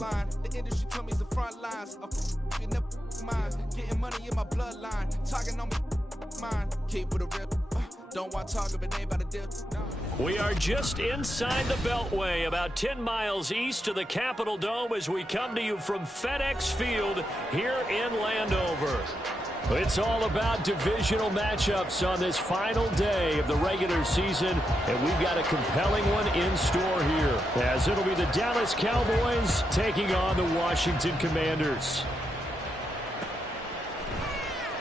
line. The industry told me it's the front lines. You never mind. Getting money in my bloodline. Talking on me, mine. Keep with a real. Don't want to talk if it ain't about a deal. We are just inside the Beltway, about 10 miles east of the Capitol Dome as we come to you from FedEx Field here in Landover. It's all about divisional matchups on this final day of the regular season, and we've got a compelling one in store here, as it'll be the Dallas Cowboys taking on the Washington Commanders.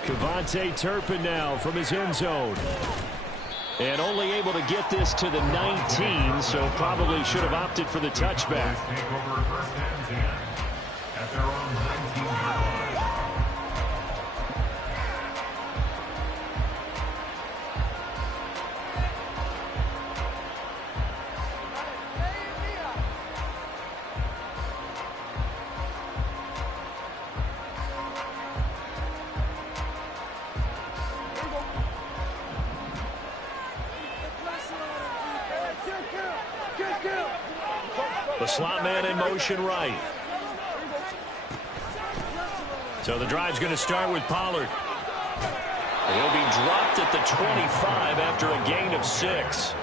Kevontae Turpin now from his end zone. And only able to get this to the 19, so probably should have opted for the touchback. Take over first and 10 at their own 19-yard line. The slot man in motion right. So the drive's going to start with Pollard. He'll be dropped at the 25 after a gain of 6.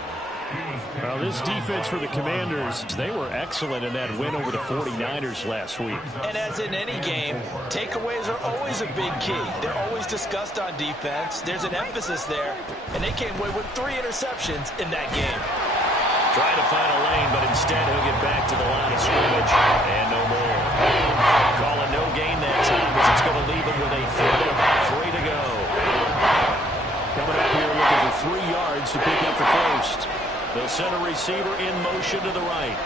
Well, this defense for the Commanders, they were excellent in that win over the 49ers last week. And as in any game, takeaways are always a big key. They're always discussed on defense. There's an emphasis there, and they came away with 3 interceptions in that game. Trying to find a lane, but instead he'll get back to the line of scrimmage. And no more. Call a no gain that time as it's going to leave him with a 3 to go. Coming up here looking for 3 yards to pick up the first. They'll send a receiver in motion to the right.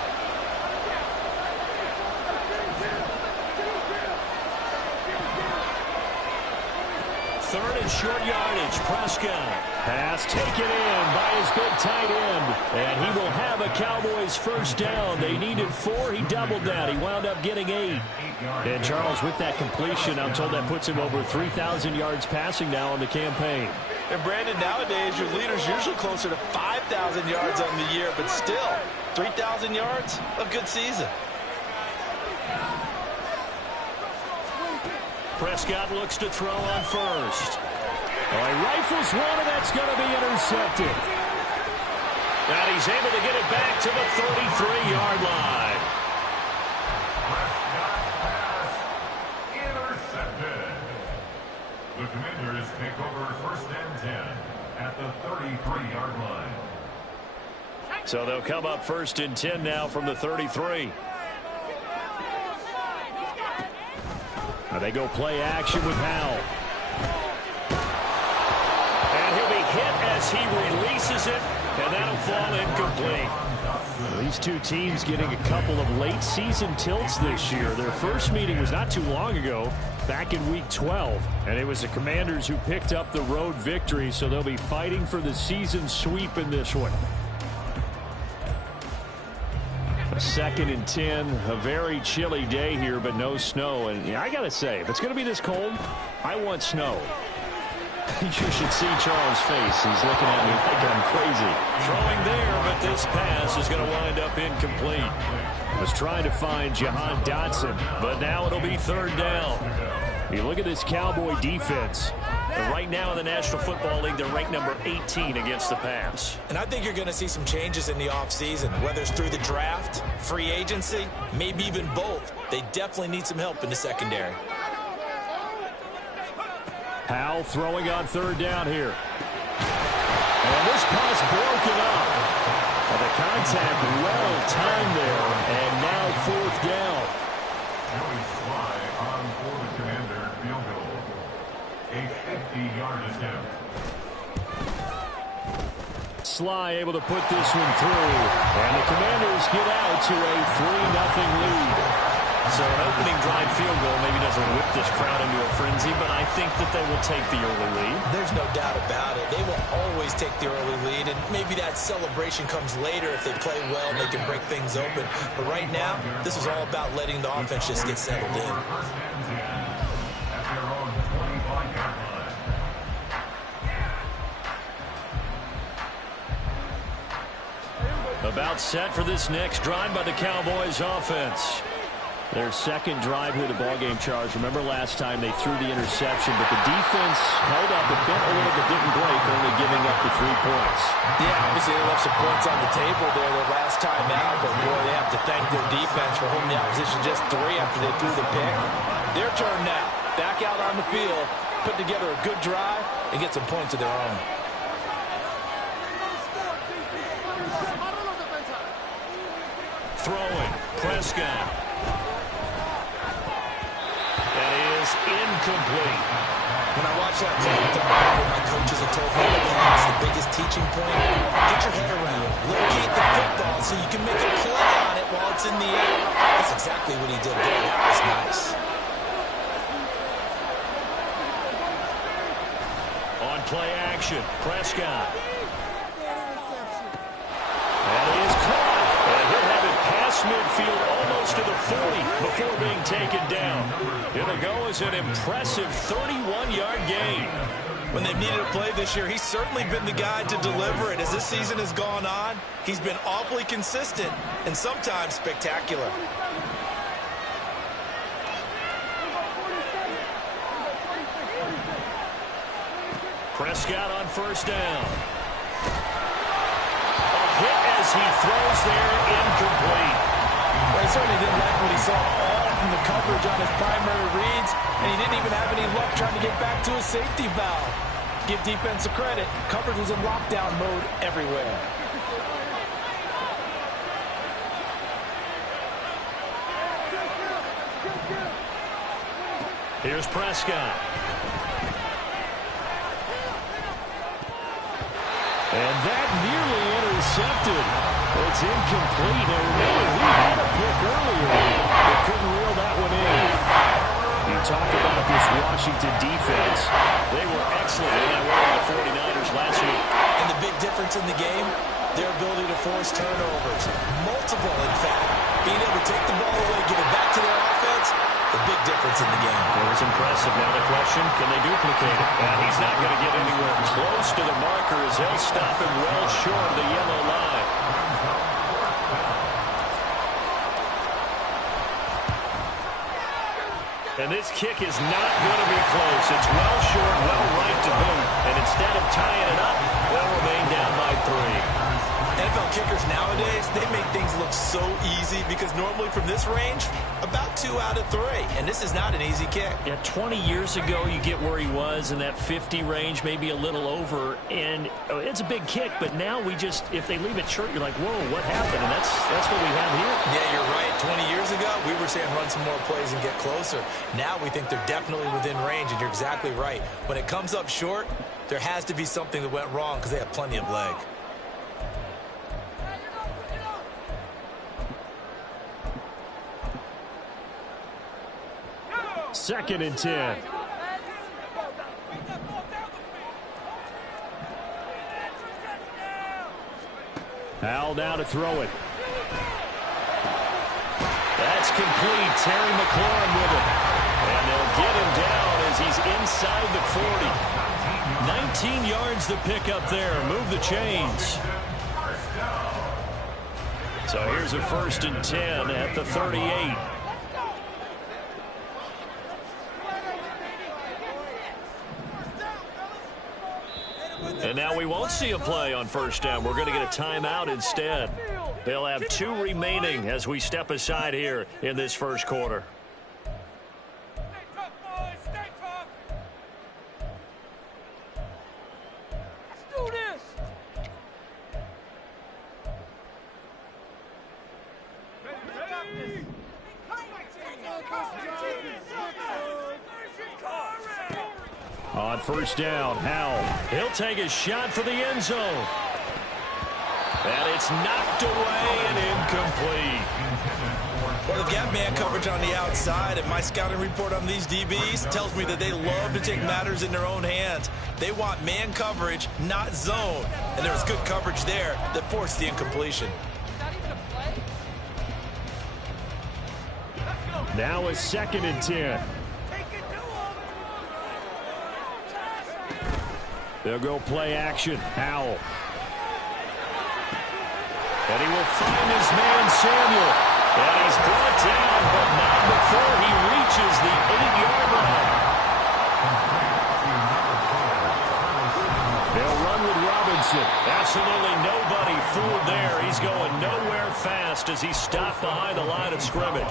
Third and short yardage. Prescott. Pass taken in by his big tight end. And he will have a Cowboys first down. They needed 4. He doubled that. He wound up getting 8. And Charles, with that completion, I'm told that puts him over 3,000 yards passing now on the campaign. And Brandon, nowadays your leader's usually closer to 5,000 yards on the year, but still, 3,000 yards, a good season. Prescott looks to throw on first. Well, he rifles one, and that's going to be intercepted. And he's able to get it back to the 33-yard line. Intercepted. The Commanders take over first and 10 at the 33-yard line. So they'll come up first and 10 now from the 33. Now they go play action with Howell. And he'll be hit as he releases it, and that'll fall incomplete. Well, these two teams getting a couple of late season tilts this year. Their first meeting was not too long ago, back in week 12. And it was the Commanders who picked up the road victory, so they'll be fighting for the season sweep in this one. A 2nd and 10, a very chilly day here, but no snow. And yeah, I got to say, if it's going to be this cold, I want snow. You should see Charles' face. He's looking at me like I'm crazy. Throwing there, but this pass is going to wind up incomplete. Was trying to find Jahan Dotson, but now it'll be 3rd down. You look at this Cowboy defense. And right now in the National Football League, they're ranked number 18 against the pass. And I think you're going to see some changes in the offseason, whether it's through the draft, free agency, maybe even both. They definitely need some help in the secondary. Howell throwing on 3rd down here. And this pass broken up. And the contact well timed there. And now 4th down. Joey Sly on for the Commander field goal. A 50-yard attempt. Sly able to put this one through. And the Commanders get out to a 3-0 lead. So an opening drive field goal maybe doesn't whip this crowd into a frenzy, but I think that they will take the early lead. There's no doubt about it. They will always take the early lead, and maybe that celebration comes later if they play well and they can break things open. But right now, this is all about letting the offense just get settled in. First and 10 at their own 25-yard line. About set for this next drive by the Cowboys offense. Their second drive with the ballgame charge. Remember last time they threw the interception, but the defense held up a bit, a little bit didn't break, only giving up the 3 points. Yeah, obviously they left some points on the table there their last time out, but boy, they have to thank their defense for holding the opposition just 3 after they threw the pick. Their turn now. Back out on the field, put together a good drive, and get some points of their own. Throwing, Prescott. That is incomplete. When I watch that play, my coaches have told me in the past, the biggest teaching point, get your head around, locate the football so you can make a play on it while it's in the air. That's exactly what he did there. That was nice. On play action, Prescott. That is caught. And he'll have it past midfield almost to the 40 before being taken down. It'll go as an impressive 31-yard gain. When they've needed a play this year, he's certainly been the guy to deliver it. As this season has gone on, he's been awfully consistent and sometimes spectacular. Prescott on first down. A hit as he throws there, incomplete. Well, he certainly didn't like what he saw all from the coverage on his primary reads, and he didn't even have any luck trying to get back to his safety valve. Give defense a credit. Coverage was in lockdown mode everywhere. Here's Prescott. And that nearly intercepted. It's incomplete. Now remember, he had a pick earlier, but couldn't reel that one in. You talk about this Washington defense. They were excellent in that way with the 49ers last week. And the big difference in the game, their ability to force turnovers. Multiple, in fact. Being able to take the ball away, give it back to their offense, the big difference in the game. It was impressive. Now the question, can they duplicate it? And he's not going to get anywhere close to the marker as they'll stop him well short of the yellow line. And this kick is not going to be close. It's well short, well right to boot. And instead of tying it up, they'll remain down by 3. NFL kickers nowadays, they make things look so easy because normally from this range, about 2 out of 3. And this is not an easy kick. Yeah, 20 years ago, you get where he was in that 50 range, maybe a little over. And it's a big kick, but now we just, if they leave it short, you're like, whoa, what happened? And that's what we have here. Yeah, you're right. 20 years ago, we were saying run some more plays and get closer. Now we think they're definitely within range, and you're exactly right. When it comes up short, there has to be something that went wrong because they have plenty of leg. Second and 10. Howell now to throw it. That's complete. Terry McLaurin with it. And they'll get him down as he's inside the 40. 19 yards to pick up there. Move the chains. So here's a 1st and 10 at the 38. And now we won't see a play on first down. We're going to get a timeout instead. They'll have 2 remaining as we step aside here in this first quarter. On first down, Howell. He'll take a shot for the end zone. And it's knocked away and incomplete. Well, they've got man coverage on the outside, and my scouting report on these DBs tells me that they love to take matters in their own hands. They want man coverage, not zone. And there was good coverage there that forced the incompletion. Now a 2nd and 10. They'll go play action. Howell. And he will find his man, Samuel. And he's brought down, but not as he's stopped behind the line of scrimmage.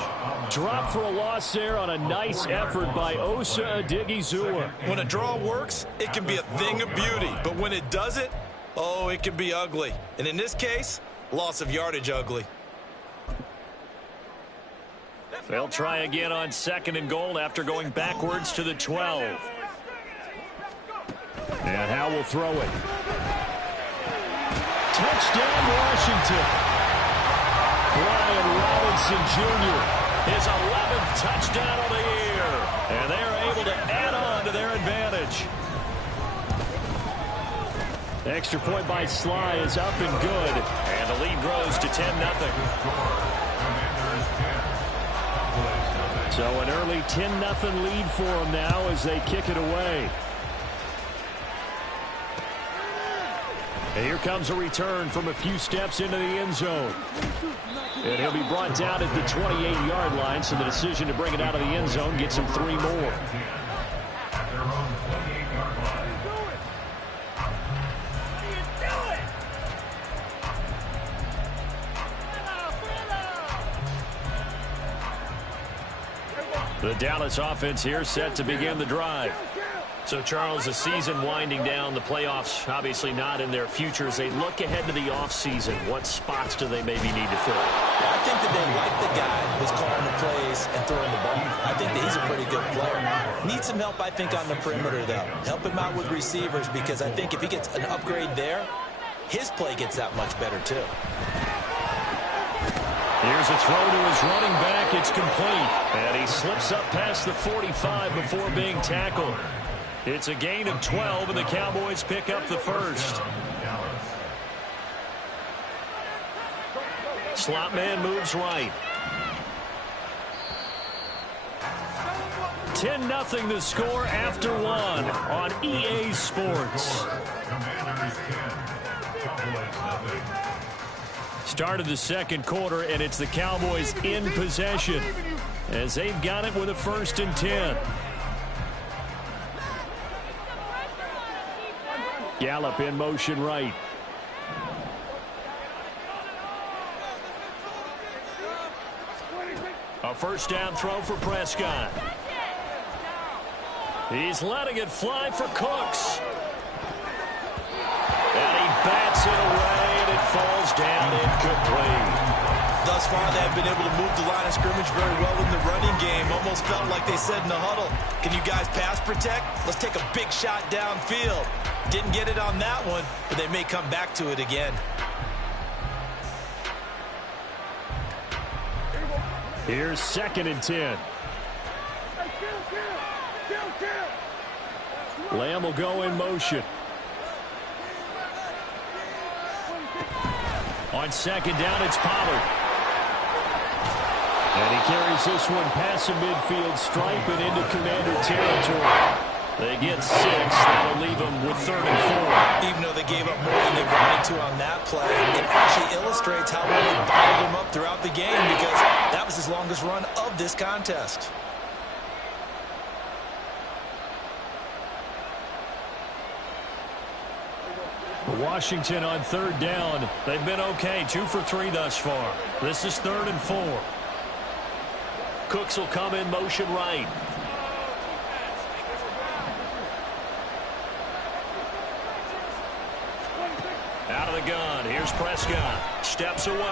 Drop for a loss there on a nice effort by Osa Odighizuwa. When a draw works, it can be a thing of beauty. But when it doesn't, oh, it can be ugly. And in this case, loss of yardage ugly. They'll try again on 2nd and goal after going backwards to the 12. And Howe will throw it. Touchdown, Washington. Brian Robinson Jr. His 11th touchdown of the year. And they are able to add on to their advantage. Extra point by Sly is up and good. And the lead grows to 10-0. So an early 10-0 lead for them now as they kick it away. And here comes a return from a few steps into the end zone. And he'll be brought down at the 28-yard line, so the decision to bring it out of the end zone gets him 3 more. The Dallas offense here set to begin the drive. So, Charles, the season winding down, the playoffs obviously not in their future. As they look ahead to the offseason, what spots do they maybe need to fill? I think that they like the guy who's calling the plays and throwing the ball. I think that he's a pretty good player. Needs some help, I think, on the perimeter, though. Help him out with receivers, because I think if he gets an upgrade there, his play gets that much better, too. Here's a throw to his running back. It's complete. And he slips up past the 45 before being tackled. It's a gain of 12, and the Cowboys pick up the first. Slot man moves right. 10-0 the score after 1 on EA Sports. Start of the second quarter, and it's the Cowboys in possession as they've got it with a 1st and 10. Gallup in motion right. A 1st down throw for Prescott. He's letting it fly for Cooks. And he bats it away, and it falls down incomplete. Thus far, they have been able to move the line of scrimmage very well in the running game. Almost felt like they said in the huddle, can you guys pass protect? Let's take a big shot downfield. Didn't get it on that one, but they may come back to it again. Here's 2nd and 10. Lamb will go in motion. On 2nd down, it's Pollard. And he carries this one past the midfield stripe and into Commander territory. They get 6. That'll leave them with 3rd and 4. Even though they gave up more than they wanted to on that play, it actually illustrates how well they bottled them up throughout the game, because that was his longest run of this contest. Washington on 3rd down. They've been okay. 2 for 3 thus far. This is 3rd and 4. Cooks will come in motion right. Out of the gun. Here's Prescott. Steps away. Able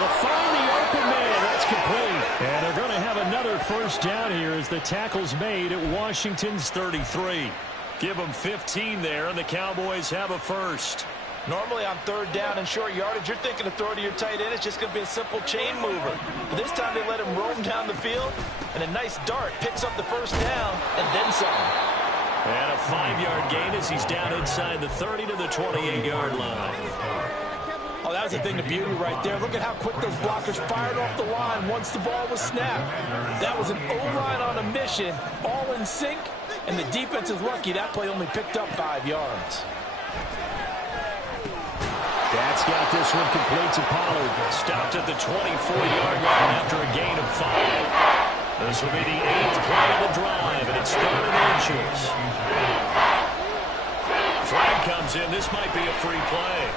to find the open man. That's complete. And they're going to have another 1st down here as the tackle's made at Washington's 33. Give them 15 there, and the Cowboys have a 1st. Normally on 3rd down and short yardage, you're thinking of throwing to your tight end. It's just going to be a simple chain mover. But this time they let him roam down the field, and a nice dart picks up the 1st down and then some. And a 5-yard gain as he's down inside the 30 to the 28-yard line. Oh, that was a thing of beauty right there. Look at how quick those blockers fired off the line once the ball was snapped. That was an O-line on a mission, all in sync, and the defense is lucky that play only picked up 5 yards. That's got this one complete to Pollard. Stopped at the 24-yard line after a gain of 5. This will be the 8th play of the drive, and it's 3rd and inches. Flag comes in. This might be a free play.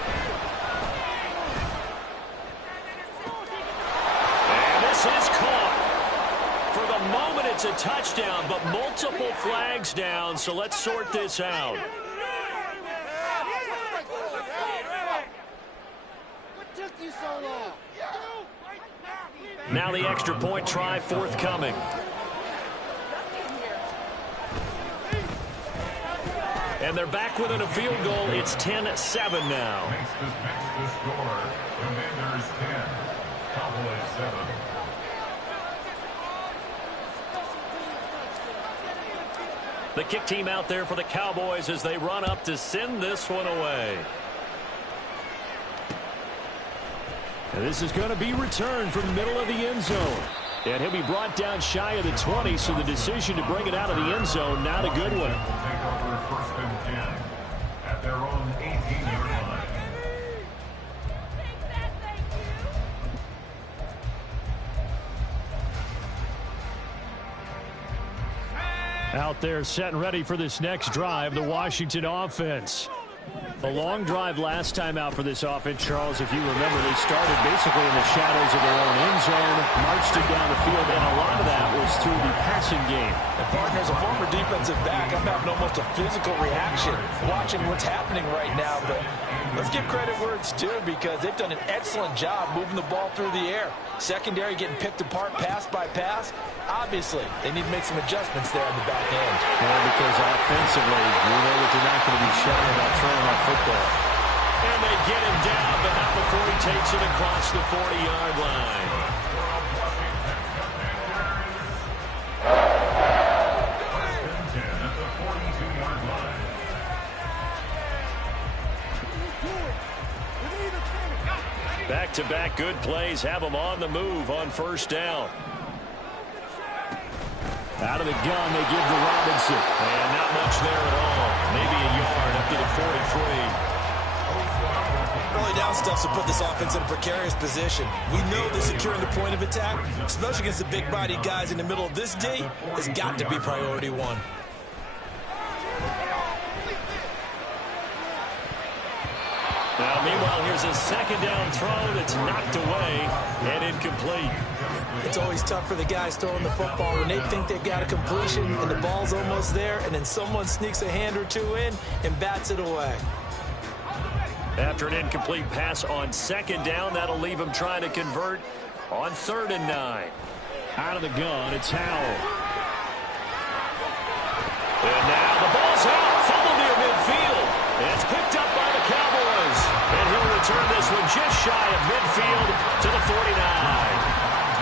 the moment it's a touchdown, but multiple flags down, so let's sort this out. What took you so long? Now the extra point try forthcoming. And they're back within a field goal. It's 10-7 now. Makes the score. Commanders 10, Cowboys 7. The kick team out there for the Cowboys as they run up to send this one away. And this is going to be returned from the middle of the end zone. And he'll be brought down shy of the 20, so the decision to bring it out of the end zone, not a good one. Take over first and 10 at their own 18-yard line. Out there set and ready for this next drive, the Washington offense. A long drive last time out for this offense, Charles. If you remember, they started basically in the shadows of their own end zone, marched it down the field, and a lot of that was through the passing game. And partner, as a former defensive back, I'm having almost a physical reaction watching what's happening right now. But let's give credit where it's due, because they've done an excellent job moving the ball through the air. Secondary getting picked apart pass by pass. Obviously, they need to make some adjustments there on the back end. Yeah, because offensively, we know that they're not going to be shy about throwing that football. And they get him down, but not before he takes it across the 40-yard line. Back-to-back good plays have them on the move on first down. Out of the gun, they give to Robinson. And not much there at all. Maybe a yard up to the 43. Early down stuffs will put this offense in a precarious position. We know that securing the point of attack, especially against the big-bodied guys in the middle of this D, has got to be priority one. Now, meanwhile, here's a second down throw that's knocked away and incomplete. It's always tough for the guys throwing the football when they think they've got a completion and the ball's almost there, and then someone sneaks a hand or two in and bats it away. After an incomplete pass on second down, that'll leave him trying to convert on 3rd and 9. Out of the gun, it's Howell. And now the ball's out, fumble near midfield. And it's picked up by the Cowboys. And he'll return this one just shy of midfield to the 49.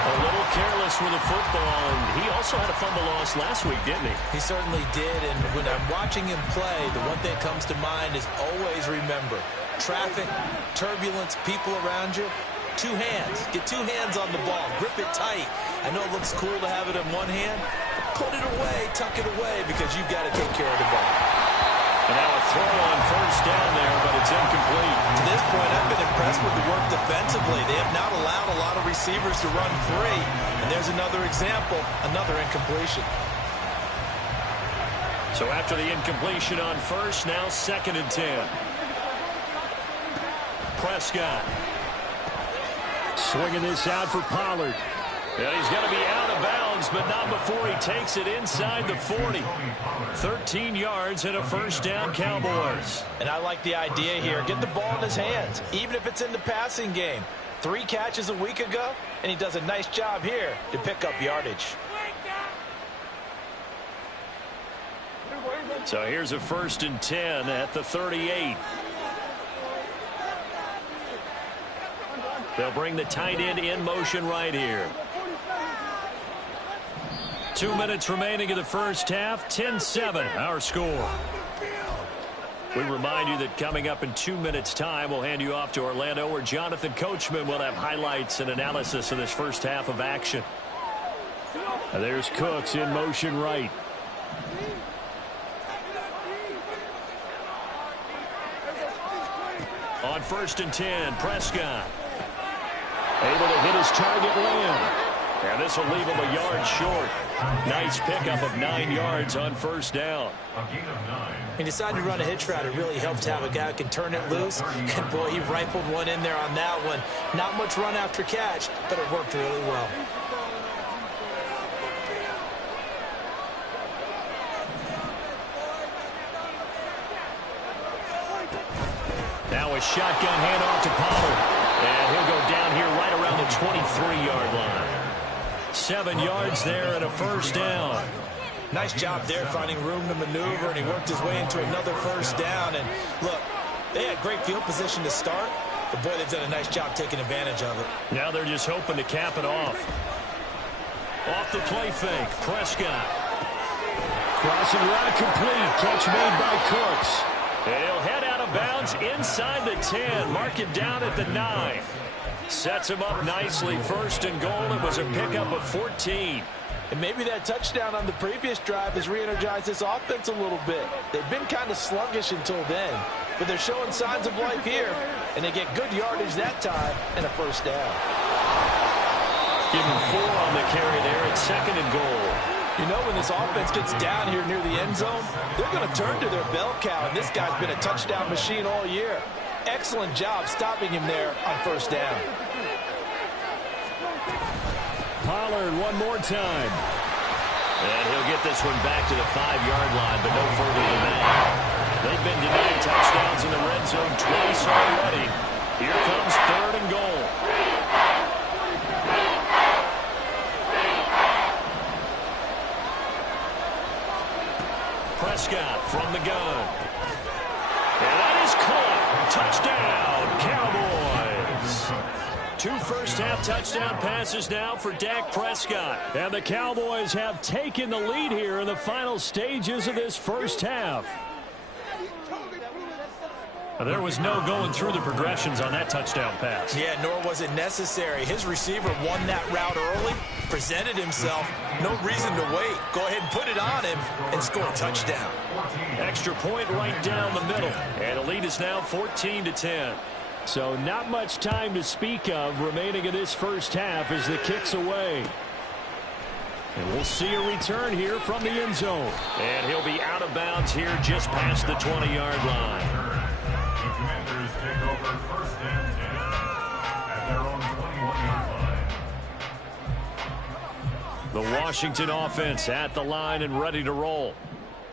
A little careless with the football, and he also had a fumble loss last week, didn't he? He certainly did, and when I'm watching him play, the one thing that comes to mind is always remember, traffic, turbulence, people around you, 2 hands. Get 2 hands on the ball. Grip it tight. I know it looks cool to have it in one hand, but put it away, tuck it away, because you've got to take care of the ball. And now a throw on first down there, but it's incomplete. To this point, I've been impressed with the work defensively. They have not allowed a lot of receivers to run free. And there's another example, another incompletion. So after the incompletion on first, now 2nd and 10. Prescott. Swinging this out for Pollard. Yeah, he's going to be out of bounds, but not before he takes it inside the 40. 13 yards and a first down, Cowboys. And I like the idea here. Get the ball in his hands, even if it's in the passing game. 3 catches a week ago, and he does a nice job here to pick up yardage. So here's a 1st and 10 at the 38. They'll bring the tight end in motion right here. 2 minutes remaining in the first half. 10-7, our score. We remind you that coming up in 2 minutes' time, we'll hand you off to Orlando, where Jonathan Coachman will have highlights and analysis of this first half of action. And there's Cooks in motion right. On 1st and 10, Prescott. Able to hit his target Lamb. And this will leave him a yard short. Nice pickup of 9 yards on first down. He decided to run a hitch route. It really helps to have a guy who can turn it loose. And boy, he rifled one in there on that one. Not much run after catch, but it worked really well. Now a shotgun handoff to Pollard. And he'll go down here right around the 23-yard line. 7 yards there and a first down. Nice job there finding room to maneuver, and he worked his way into another first down. And look, they had great field position to start, but boy, they've done a nice job taking advantage of it. Now they're just hoping to cap it off. Off the play fake, Prescott. Crossing route complete. Catch made by Cooks. He'll head out of bounds inside the 10. Mark it down at the 9. Sets him up nicely. First and goal. It was a pickup of 14. And maybe that touchdown on the previous drive has re-energized this offense a little bit. They've been kind of sluggish until then, but they're showing signs of life here, and they get good yardage that time and a first down. Give him 4 on the carry there. It's second and goal. You know, when this offense gets down here near the end zone, they're going to turn to their bell cow, and this guy's been a touchdown machine all year. Excellent job stopping him there on first down. Pollard one more time. And he'll get this one back to the 5-yard line, but no further than that. They've been denied touchdowns in the red zone twice already. Here comes third and goal. Prescott from the gun. And that is caught. Touchdown, Cowboys. 2 first-half touchdown passes now for Dak Prescott. And the Cowboys have taken the lead here in the final stages of this first half. There was no going through the progressions on that touchdown pass. Yeah, nor was it necessary. His receiver won that route early, presented himself. No reason to wait. Go ahead and put it on him and score a touchdown. Extra point right down the middle. And the lead is now 14-10. So not much time to speak of remaining in this first half as the kick's away. And we'll see a return here from the end zone. And he'll be out of bounds here just past the 20-yard line. The Commanders take over first and 10 at their own 21-yard line. The Washington offense at the line and ready to roll.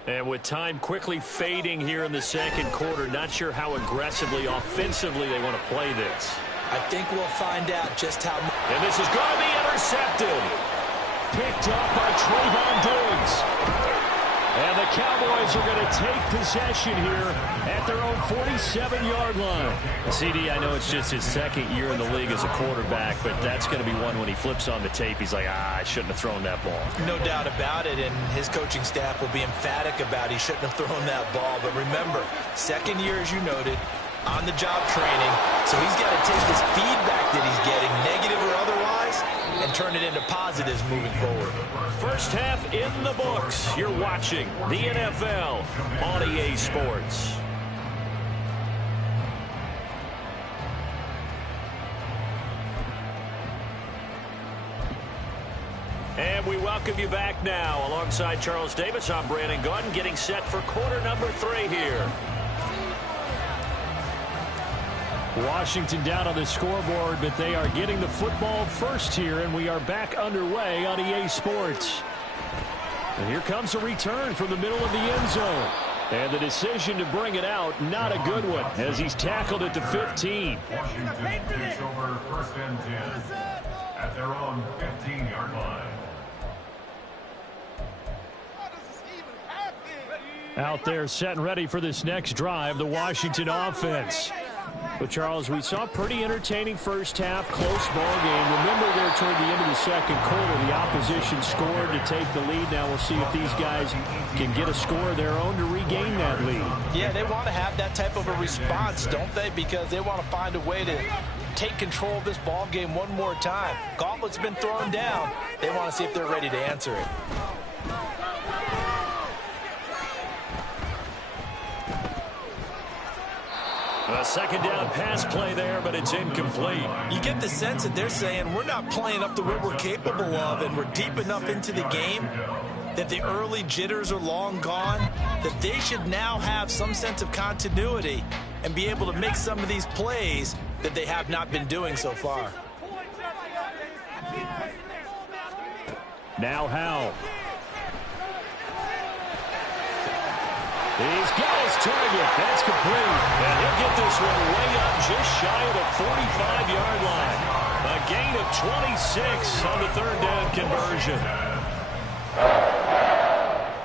And with time quickly fading here in the second quarter, not sure how aggressively, offensively they want to play this. I think we'll find out just how much. And this is going to be intercepted. Picked up by Trayvon Diggs. And the Cowboys are going to take possession here at their own 47-yard line. CD, I know it's just his second year in the league as a quarterback, but that's going to be one when he flips on the tape. He's like, I shouldn't have thrown that ball. No doubt about it, and his coaching staff will be emphatic about he shouldn't have thrown that ball. But remember, second year, as you noted, on-the-job training, so he's got to take this feedback that he's getting, negative or otherwise, and turn it into positives moving forward. First half in the books. You're watching the NFL on EA Sports. And we welcome you back now. Alongside Charles Davis, I'm Brandon Gunn, getting set for quarter number 3 here. Washington down on the scoreboard, but they are getting the football first here, and we are back underway on EA Sports. And here comes a return from the middle of the end zone. And the decision to bring it out, not a good one, as he's tackled at the 15. Washington takes over first and 10 at their own 15-yard line. Out there set and ready for this next drive, the Washington offense. But, Charles, we saw a pretty entertaining first half, close ball game. Remember there toward the end of the second quarter, the opposition scored to take the lead. Now we'll see if these guys can get a score of their own to regain that lead. Yeah, they want to have that type of a response, don't they? Because they want to find a way to take control of this ball game one more time. Gauntlet's been thrown down. They want to see if they're ready to answer it. A second down pass play there, but it's incomplete. You get the sense that they're saying we're not playing up to what we're capable of, and we're deep enough into the game that the early jitters are long gone, that they should now have some sense of continuity and be able to make some of these plays that they have not been doing so far. Now Howell. He's got his target. That's complete. And he'll get this one way up just shy of the 45-yard line. A gain of 26 on the third down conversion.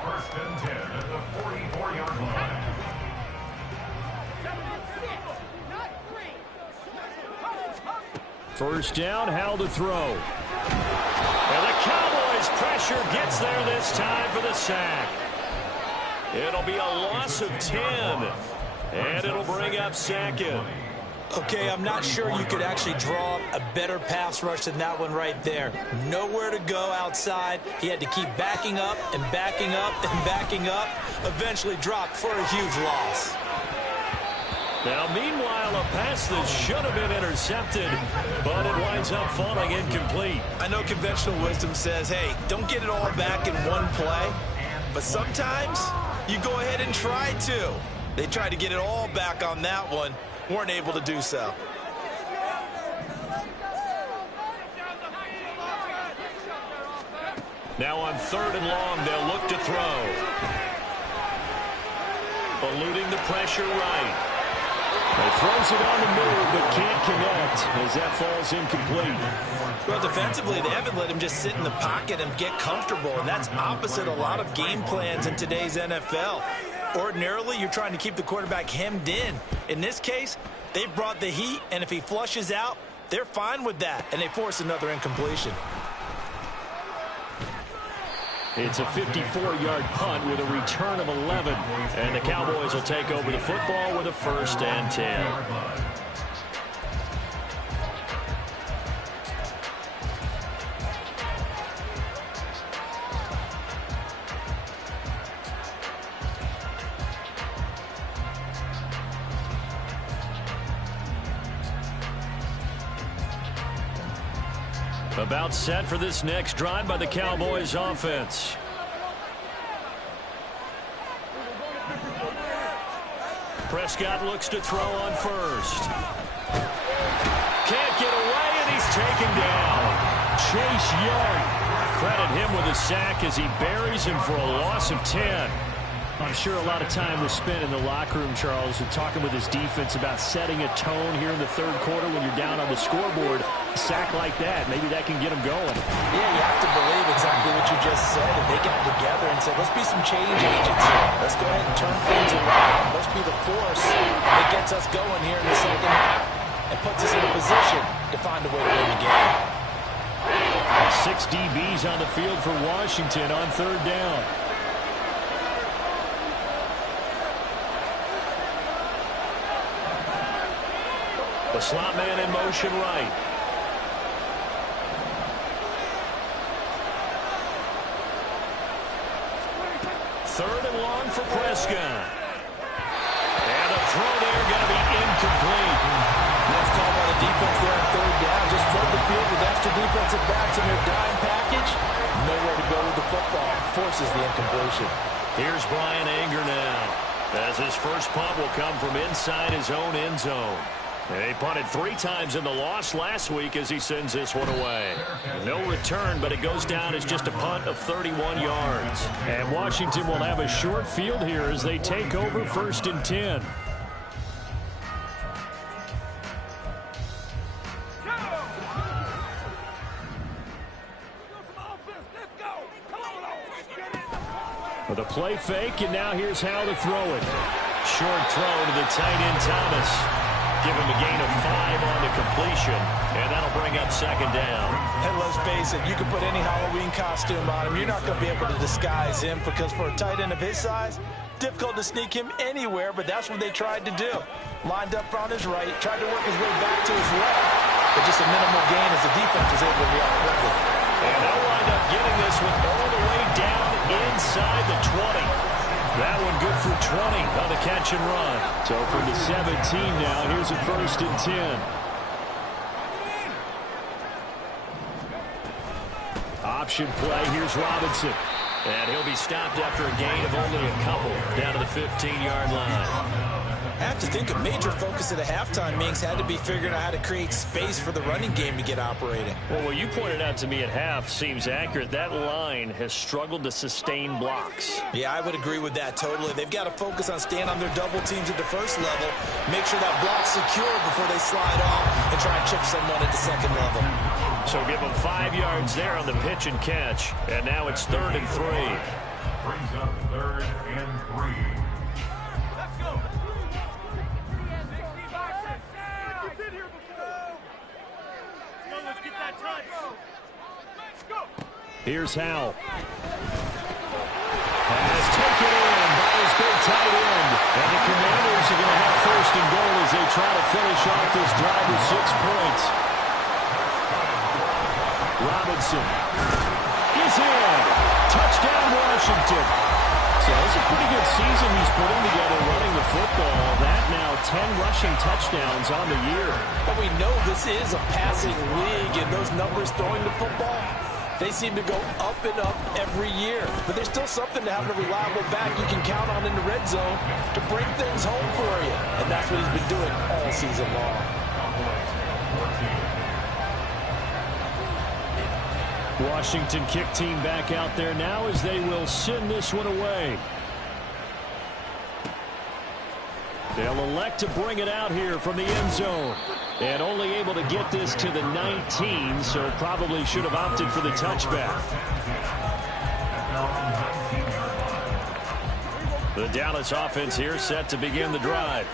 First and 10 at the 44-yard line. First down, Howell to throw. And the Cowboys' pressure gets there this time for the sack. It'll be a loss of 10. And it'll bring up second. Okay, I'm not sure you could actually draw a better pass rush than that one right there. Nowhere to go outside. He had to keep backing up and backing up and backing up. Eventually dropped for a huge loss. Now, meanwhile, a pass that should have been intercepted, but it winds up falling incomplete. I know conventional wisdom says, hey, don't get it all back in one play. But sometimes you go ahead and try to. They tried to get it all back on that one. Weren't able to do so. Now on 3rd and long, they'll look to throw. Eluding the pressure right. He throws it on the move, but can't connect as that falls incomplete. Well, defensively, they haven't let him just sit in the pocket and get comfortable, and that's opposite a lot of game plans in today's NFL. Ordinarily, you're trying to keep the quarterback hemmed in. In this case, they've brought the heat, and if he flushes out, they're fine with that, and they force another incompletion. It's a 54-yard punt with a return of 11, and the Cowboys will take over the football with a 1st and 10. About set for this next drive by the Cowboys offense. Prescott looks to throw on 1st. Can't get away, and he's taken down. Chase Young. Credit him with a sack as he buries him for a loss of 10. I'm sure a lot of time was spent in the locker room, Charles, and talking with his defense about setting a tone here in the 3rd quarter when you're down on the scoreboard. A sack like that, maybe that can get them going. Yeah, you have to believe exactly what you just said. And they got together and said, let's be some change agents here. Let's go ahead and turn things around. Let's be the force that gets us going here in the 2nd half and puts us in a position to find a way to win the game. 6 DBs on the field for Washington on 3rd down. The slot man in motion right. Third and long for Prescott. And the throw there going to be incomplete. That's called by the defense there on 3rd down. Just flood the field with extra defensive backs in their dime package. Nowhere to go with the football. Forces the incompletion. Here's Brian Anger now, as his first punt will come from inside his own end zone. He punted 3 times in the loss last week as he sends this one away. No return, but it goes down as just a punt of 31 yards. And Washington will have a short field here as they take over 1st and 10. With a play fake, and now here's how to throw it. Short throw to the tight end Thomas. Give him a gain of 5 on the completion, and that'll bring up 2nd down. And let's face it, you can put any Halloween costume on him. You're not going to be able to disguise him because for a tight end of his size, difficult to sneak him anywhere, but that's what they tried to do. Lined up on his right, tried to work his way back to his left, but just a minimal gain as the defense was able to react quickly. And they'll wind up getting this one all the way down inside the 20. That one good for 20 on the catch and run. So from the 17 now, here's a 1st and 10. Option play, here's Robinson. And he'll be stopped after a gain of only a couple down to the 15-yard line. I have to think a major focus at the halftime meetings had to be figuring out how to create space for the running game to get operating. Well, what you pointed out to me at half seems accurate. That line has struggled to sustain blocks. Yeah, I would agree with that totally. They've got to focus on staying on their double teams at the first level, make sure that block's secure before they slide off and try and chip someone at the second level. So give them 5 yards there on the pitch and catch. And now it's 3rd and 3. Brings up 3rd and 3. Let's go. Let's get that touch. Let's go. Here's Howell. Has taken in by his big tight end. And the Commanders are going to have 1st and goal as they try to finish off this drive with 6 points. Robinson is in. Touchdown, Washington. So it's a pretty good season he's putting together running the football. That now 10 rushing touchdowns on the year. But we know this is a passing league, and those numbers throwing the football, they seem to go up and up every year. But there's still something to having a reliable back you can count on in the red zone to bring things home for you. And that's what he's been doing all season long. Washington kick team back out there now as they will send this one away. They'll elect to bring it out here from the end zone. And only able to get this to the 19, so probably should have opted for the touchback. The Dallas offense here set to begin the drive.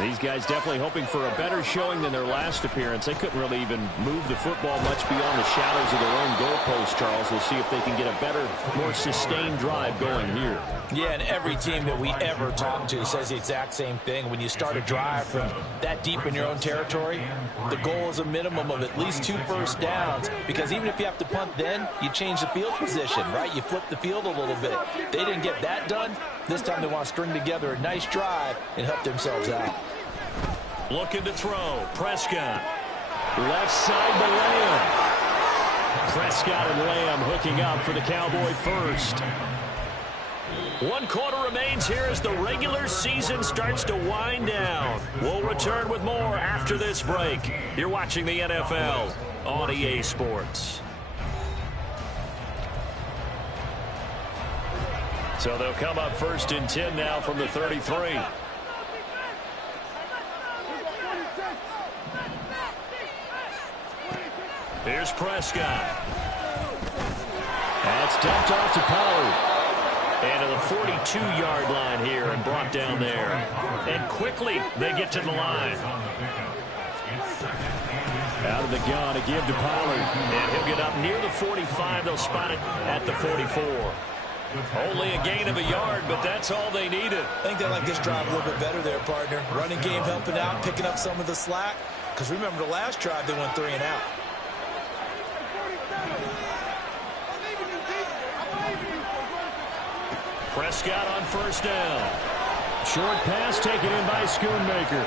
These guys definitely hoping for a better showing than their last appearance. They couldn't really even move the football much beyond the shadows of their own goalpost, Charles. We'll see if they can get a better, more sustained drive going here. Yeah, and every team that we ever talk to says the exact same thing. When you start a drive from that deep in your own territory, the goal is a minimum of at least 2 first downs, because even if you have to punt then, you change the field position, right? You flip the field a little bit. They didn't get that done. This time they want to string together a nice drive and help themselves out. Looking to throw. Prescott. Left side to Lamb. Prescott and Lamb hooking up for the Cowboy first. 1 quarter remains here as the regular season starts to wind down. We'll return with more after this break. You're watching the NFL on EA Sports. So they'll come up 1st and 10 now from the 33. Here's Prescott. That's dumped off to Pollard. And to the 42-yard line here and brought down there. And quickly they get to the line. Out of the gun to give to Pollard. And he'll get up near the 45. They'll spot it at the 44. Only a gain of a yard, but that's all they needed. I think they like this drive a little bit better there, partner. Running game helping out, picking up some of the slack. Because remember the last drive, they went 3 and out. Prescott on 1st down. Short pass taken in by Schoonmaker.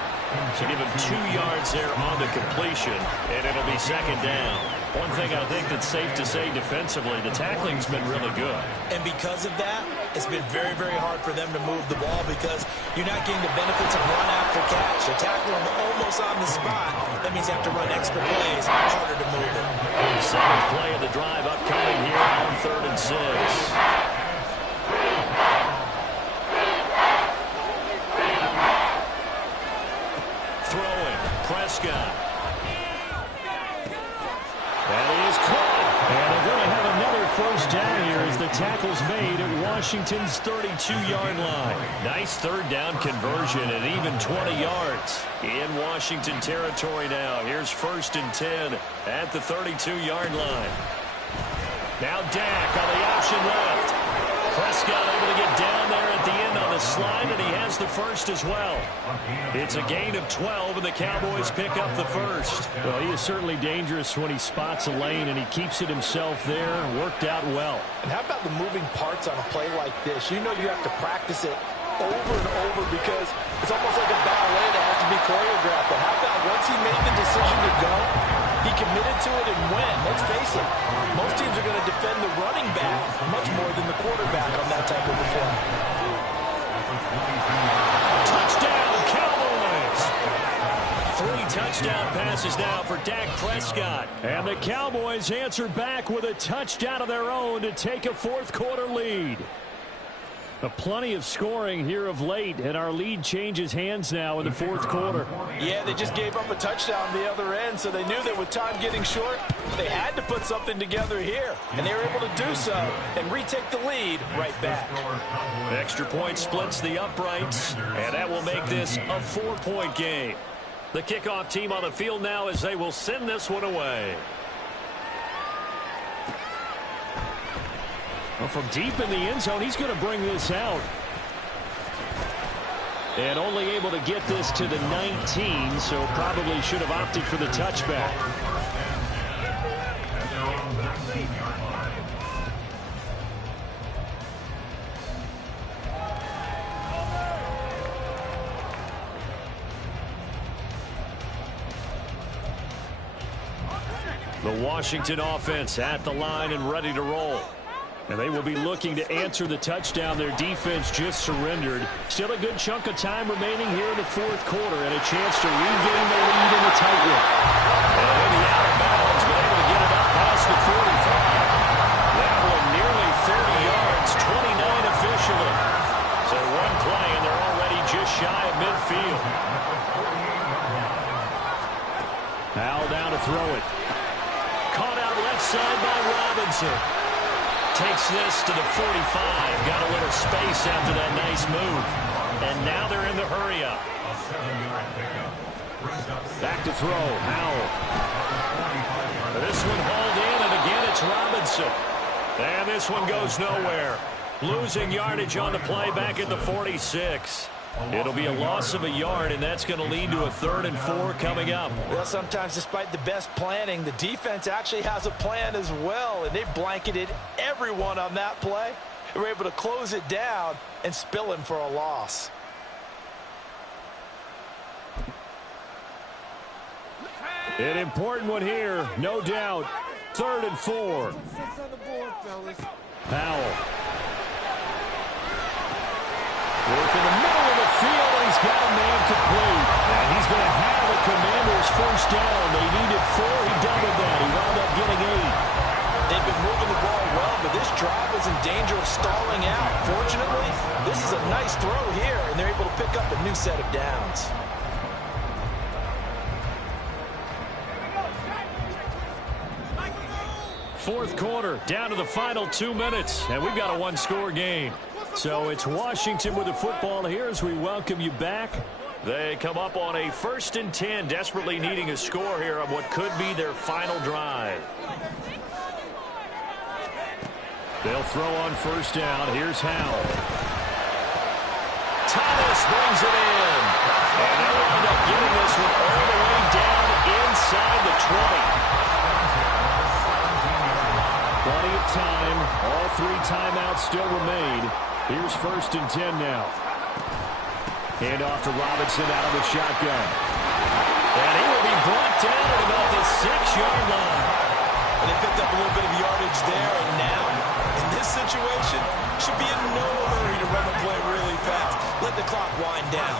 So give him 2 yards there on the completion, and it'll be 2nd down. One thing I think that's safe to say defensively, the tackling's been really good. And because of that, it's been very, very hard for them to move the ball because you're not getting the benefits of run after catch. They tackle them almost on the spot. That means you have to run extra plays, harder to move it. 7th play of the drive upcoming here on 3rd and 6. Prescott. That is caught. And they're going to have another 1st down here as the tackle's made at Washington's 32-yard line. Nice 3rd down conversion and even 20 yards in Washington territory now. Here's 1st and 10 at the 32-yard line. Now Dak on the option left. Prescott able to get down there at the end on the slide, and he has the 1st as well. It's a gain of 12, and the Cowboys pick up the 1st. Well, he is certainly dangerous when he spots a lane, and he keeps it himself there. Worked out well. And how about the moving parts on a play like this? You know you have to practice it over and over because it's almost like a ballet that has to be choreographed. But how about once he made the decision to go, he committed to it and went. Let's face it, most teams are going to defend the running back much more than the quarterback on that type of a play. Touchdown, touchdown passes now for Dak Prescott. And the Cowboys answer back with a touchdown of their own to take a fourth-quarter lead. Plenty of scoring here of late, and our lead changes hands now in the fourth quarter. Yeah, they just gave up a touchdown the other end, so they knew that with time getting short, they had to put something together here. And they were able to do so and retake the lead right back. Extra point splits the uprights, and that will make this a 4-point game. The kickoff team on the field now as they will send this one away. Well, from deep in the end zone, he's going to bring this out. And only able to get this to the 19, so probably should have opted for the touchback. The Washington offense at the line and ready to roll. And they will be looking to answer the touchdown their defense just surrendered. Still a good chunk of time remaining here in the fourth quarter and a chance to regain the lead in the tight one. And the out of bounds, but able to get it up past the 45. That one nearly 30 yards, 29 officially. So one play and they're already just shy of midfield. Howell down to throw it. Caught out left side by Robinson. Takes this to the 45. Got a little space after that nice move. And now they're in the hurry-up. Back to throw. Howell. This one hauled in, and again it's Robinson. And this one goes nowhere. Losing yardage on the play back at the 46. It'll be a loss of a yard, and that's going to lead to a 3rd and 4 coming up. Well, sometimes despite the best planning, the defense actually has a plan as well, and they blanketed everyone on that play. They were able to close it down and spill him for a loss. An important one here, no doubt. 3rd and 4. Howell. Work in the middle of the field, and he's got a man complete. And he's going to have the Commanders' first down. They needed 4. He doubled that. He wound up getting 8. They've been moving the ball well, but this drive is in danger of stalling out. Fortunately, this is a nice throw here, and they're able to pick up a new set of downs. Fourth quarter, down to the final 2 minutes, and we've got a one-score game. So it's Washington with the football here as we welcome you back. They come up on a 1st and 10, desperately needing a score here on what could be their final drive. They'll throw on 1st down. Here's Howell. Thomas brings it in. And they'll wind up getting this one all the way down inside the 20. Plenty of time. All 3 timeouts still remain. Here's 1st and 10 now. Hand off to Robinson out of the shotgun. And he will be brought down at about the 6-yard line. And they picked up a little bit of yardage there, and now, in this situation, should be in no hurry to run the play really fast. Let the clock wind down.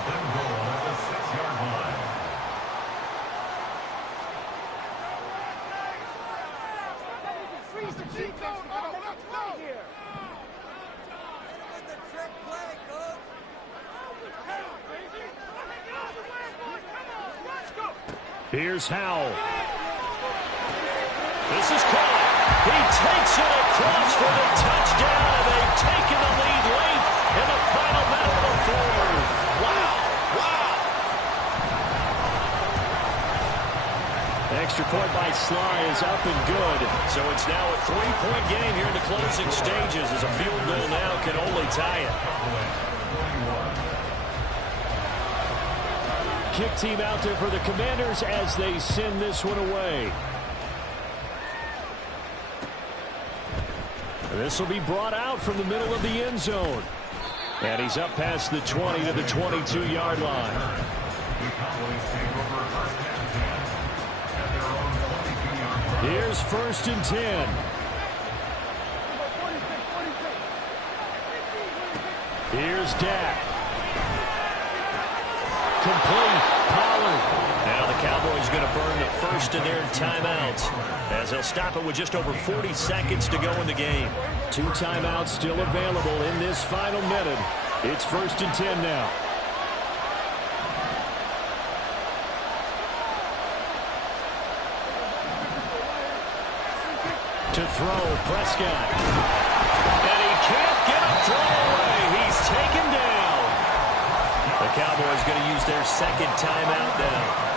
Here's Howell. This is caught. He takes it across for the touchdown, and they've taken the lead late in the final minute of the 4th. Wow. Extra point by Sly is up and good. So it's now a 3-point game here in the closing stages as a field goal now can only tie it. Kick team out there for the Commanders as they send this one away. This will be brought out from the middle of the end zone. And he's up past the 20 to the 22-yard line. Here's 1st and 10. Here's Dak. Complete. Pollard. Now the Cowboys first and their timeouts, as they'll stop it with just over 40 seconds to go in the game. 2 timeouts still available in this final minute. It's 1st and 10 now. To throw, Prescott. And he can't get a throw away. He's taken down. The Cowboys going to use their second timeout now,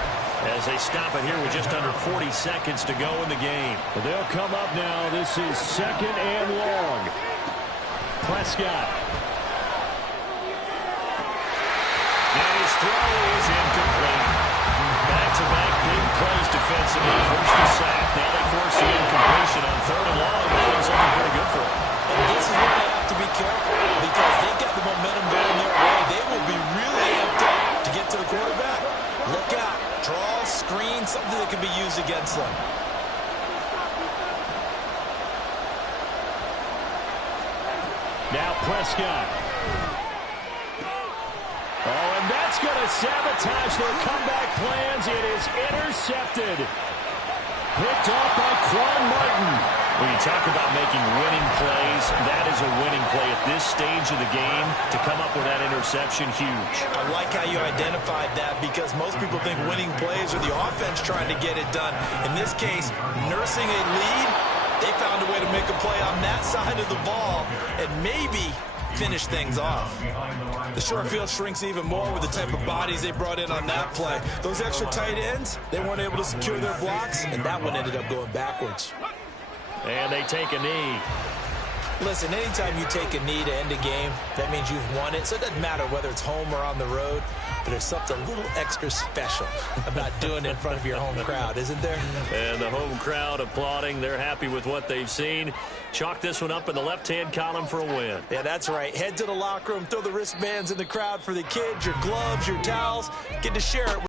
as they stop it here with just under 40 seconds to go in the game. But they'll come up now. This is 2nd and long. Prescott. And his throw is incomplete. Back-to-back big plays defensively. First the sack. Now they force the incompletion on 3rd and long. It feels looking pretty good for them. And this is where they have to be careful, because they got the momentum going their way. They will be really amped up to get to the quarterback. Look out. Draw, screen, something that can be used against them. Now Prescott. Oh, and that's going to sabotage their comeback plans. It is intercepted. Picked off by Quan Martin. When you talk about making winning plays, that is a winning play at this stage of the game. To come up with that interception, huge. I like how you identified that, because most people think winning plays are the offense trying to get it done. In this case, nursing a lead, they found a way to make a play on that side of the ball and maybe finish things off. The short field shrinks even more with the type of bodies they brought in on that play. Those extra tight ends, they weren't able to secure their blocks, and that one ended up going backwards. And they take a knee. Listen, anytime you take a knee to end a game, that means you've won it. So it doesn't matter whether it's home or on the road, but there's something a little extra special about doing it in front of your home crowd, isn't there? And the home crowd applauding. They're happy with what they've seen. Chalk this one up in the left-hand column for a win. Yeah, that's right. Head to the locker room, throw the wristbands in the crowd for the kids, your gloves, your towels. Get to share it with